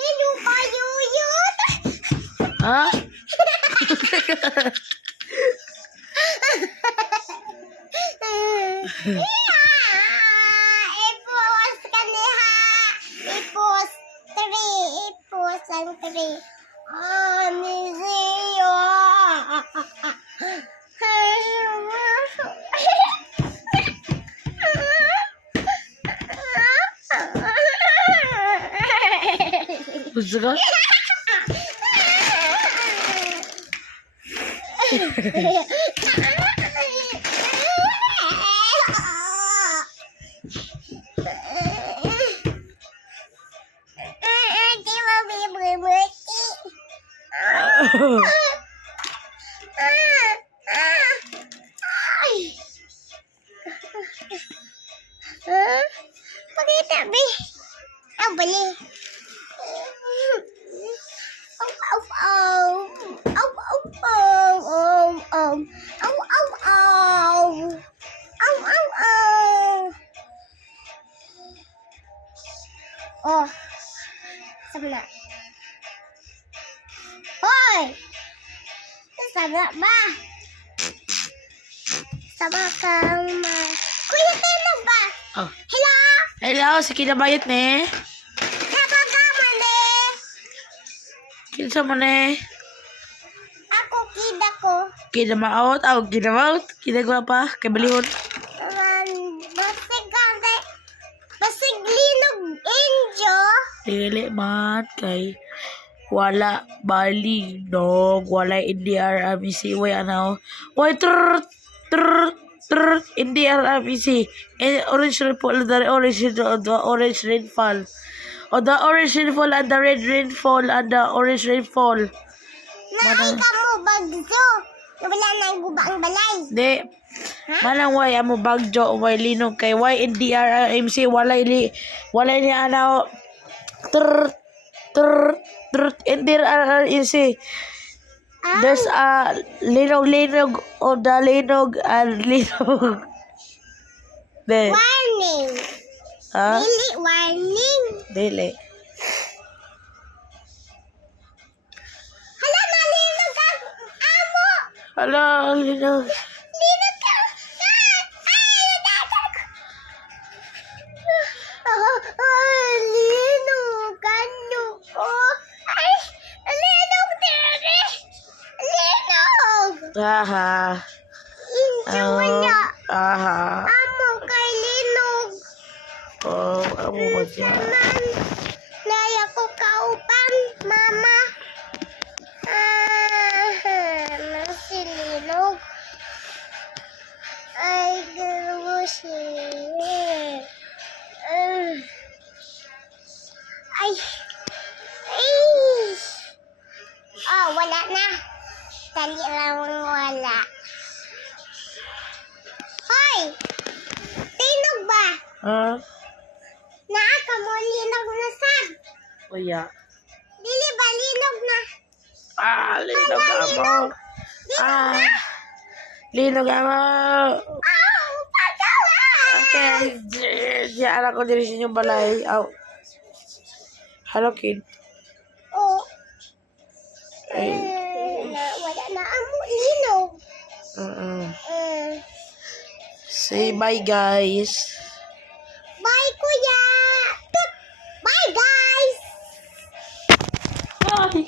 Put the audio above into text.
Hello kayo yun. Ha? Ipos kaniha. Ipos 3. Ipos ang 3. Niseo. Gusto ka? Pakita, be. Ang bali. Ow, ow, ow. Ow, ow, ow. Ow, ow. Ow, ow, ow. Ow, ow, ow. Oh. Sama. Hoy! Sama ba? Sama kang ma. Kuya, tayo ba? Oh. Hello? Hello, si kinabayot ne. Nakagama ne. Kinsa mo ne? Ako kida ko. Kinamaot, kinamaot. Kinagwa pa, kabalihon. Basig kante. Basig linog injo. Dili man kay wala bali dog, wala NDRMC, way ano. Way trrrt, trrrt, trrrt, NDRMC. Orange rainfall, the orange rainfall. O the orange rainfall and the red rainfall and the orange rainfall. Naay ka mo bagso. Wala na yung guba ang balay. Di. Manang way amo bagjo way linog kay way NDRMC wala ni ano trrrt, trrrt, trrrt, NDRMC. There's a linog o the linog and linog. De. Warning. Ha? Dili warning. Dili. Hala na linog ang amo. Hala, linog. Linog ka. Ay, natatag. Linog. Ano ko? Ay, linog dere. Linog. Aha. Injo wala. Aha. Amo kay linog. Oh, amo ba siya? Man, naya ko kaupan, mama. Nasilinog. Ay, galusi. Ay. Ay. Oh, wala na. Dali lang wala. Hoy! Tinog ba? Ha? Naa ka mo linog na sad. Kuya. Dili ba linog na? Linog amo. Linog amo. Aw, pagawa! Okay, diyan ako diri sa inyong balay. Aw. Hello, kid. Oh, Ay. wala na amo linog. Say bye, guys. Bye, kuya! Tut! Bye, guys! Bye.